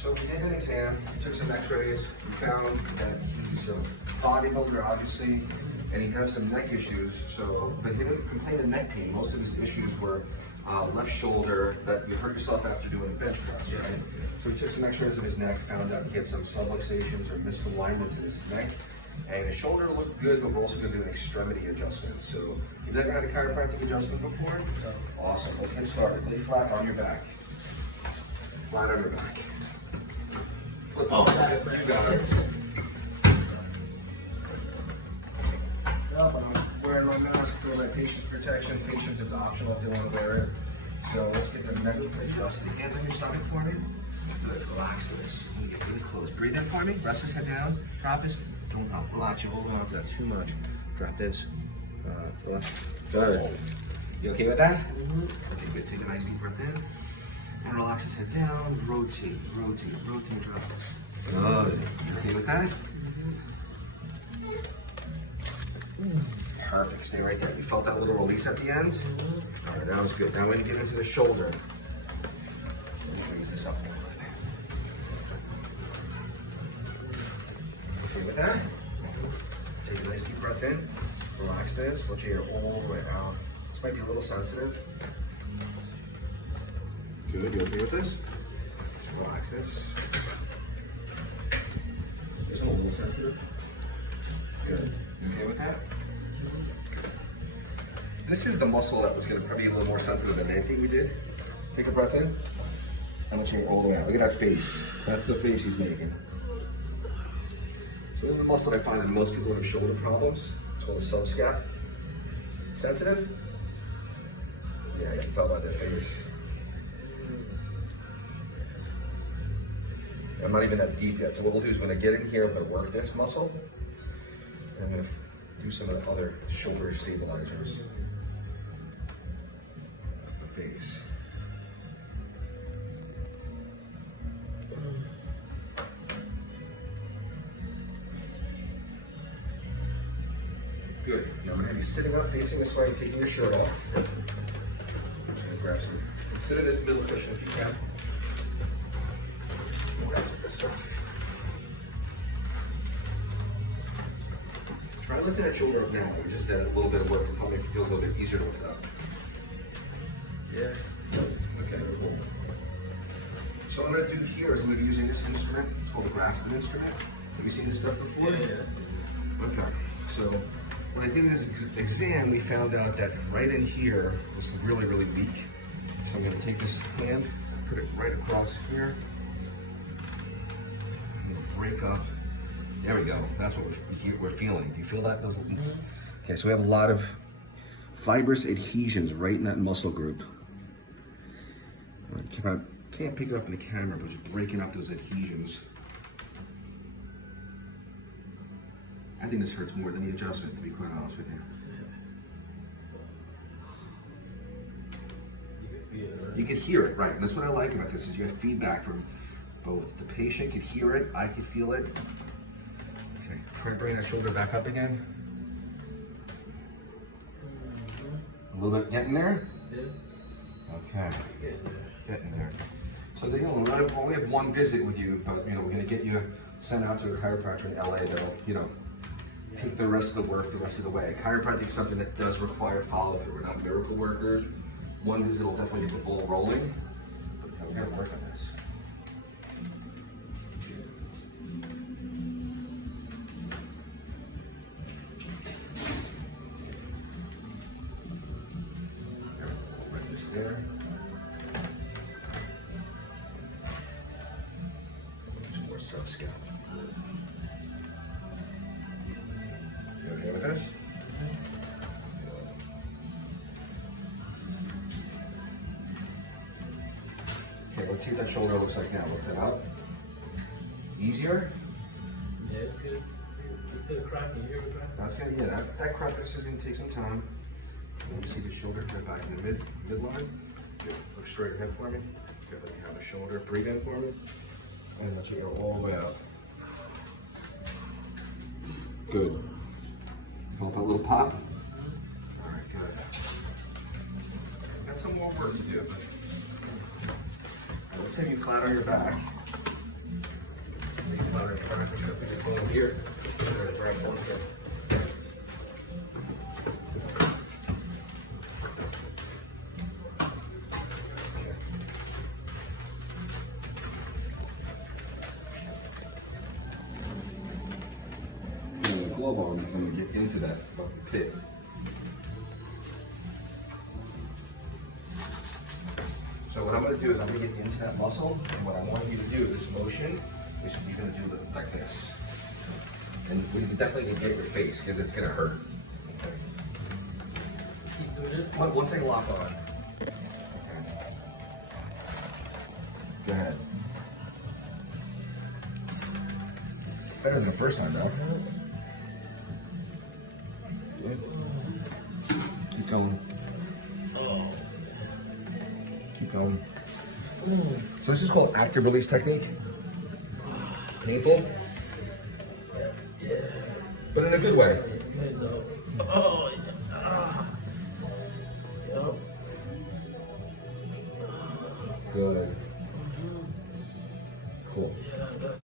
So we did an exam, we took some x-rays, we found that he's a bodybuilder, obviously, and he has some neck issues, but he didn't complain of neck pain. Most of his issues were left shoulder, that you hurt yourself after doing a bench press, right? So we took some x-rays of his neck, found out he had some subluxations or misalignments in his neck, and his shoulder looked good, but we're also going to do an extremity adjustment. So, you've never had a chiropractic adjustment before? No. Awesome, let's get started. Lay flat on your back. Flat on your back. Flip on that, you got it. I'm wearing my mask for my patient's protection. Patients, it's optional if they want to wear it. So let's get the neck adjusted. Hands on your stomach for me. Good, relax this. I'm gonna get really close. Breathe in for me, rest his head down. Drop this, don't relax, you're holding on to that too much. Drop this. Good. You okay with that? Mm-hmm. Okay, good. Take a nice deep breath in. And relax his head down. Rotate, rotate, rotate, drop. Good. You okay with that? Perfect, stay right there. You felt that little release at the end? All right, that was good. Now we're gonna get into the shoulder. Let me raise this up a little bit. Okay with that? Take a nice deep breath in. Relax this, let your air all the way out. This might be a little sensitive. Good, you okay with this? Relax this. This one a little sensitive. Good. You okay with that? This is the muscle that was going to probably be a little more sensitive than anything we did. Take a breath in. I'm going to take it all the way out. Look at that face. That's the face he's making. So this is the muscle that I find that most people have shoulder problems. It's called a subscap. Sensitive? Yeah, I can tell by their face. I'm not even that deep yet. So what we'll do is we're going to get in here, I'm going to work this muscle. And I'm going to do some of the other shoulder stabilizers. That's the face. Good. Now I'm going to have you sitting up, facing this way, taking your shirt off. I'm just going to grab some. Consider this middle cushion if you can. Grab some of this stuff. Try lifting that shoulder up now. We just did a little bit of work. Tell me if it feels a little bit easier to lift it up. Yeah. Okay, cool. So what I'm going to do here is I'm going to be using this instrument. It's called a Graston instrument. Have you seen this stuff before? Yeah. Okay. So when I did this exam, we found out that right in here was really, really weak. So I'm going to take this hand, put it right across here. I'm going to break up. There we go. That's what we're feeling. Do you feel that? Okay, so we have a lot of fibrous adhesions right in that muscle group. I can't pick it up in the camera, but just breaking up those adhesions. I think this hurts more than the adjustment, to be quite honest with you. You can hear it, right? And that's what I like about this is you have feedback from both. The patient can hear it, I can feel it. Okay, try bringing that shoulder back up again. A little bit getting there? Yeah. Okay. Getting there. So we only have one visit with you, but we're gonna get you sent out to a chiropractor in LA that'll, take the rest of the work the rest of the way. Chiropractic is something that does require follow-through. We're not miracle workers. One visit will definitely get the ball rolling, but we gotta work on this. Right this there. Some more subscap. You okay with this? Okay, let's see what that shoulder looks like now. Lift it up. Easier? Yeah, it's good. It's still cracking. You hear it cracking? That's gonna, yeah, that crackness is gonna take some time. Let me see the shoulder right back in the midline. Good. Look straight ahead for me. Good. Let me have the shoulder. Breathe in for me. And let you go all the way out. Good. Felt that little pop? All right, good. Got some more work to do. Let's have you flat on your back. Here. Grab one here. A glove on because I'm going to get into that pit. So what I'm going to do is I'm going to get into that muscle, and what I want you to do, this motion, is you're going to do it like this. And we definitely can get your face because it's going to hurt. Okay. Keep doing it. Once they lock on. Okay. Go ahead. Better than the first time, though. Good. Keep going. Keep going. So this is called active release technique. Painful? Yeah. But in a good way. It's good though. Oh, yeah. Yep. Good. Cool. Yeah, that's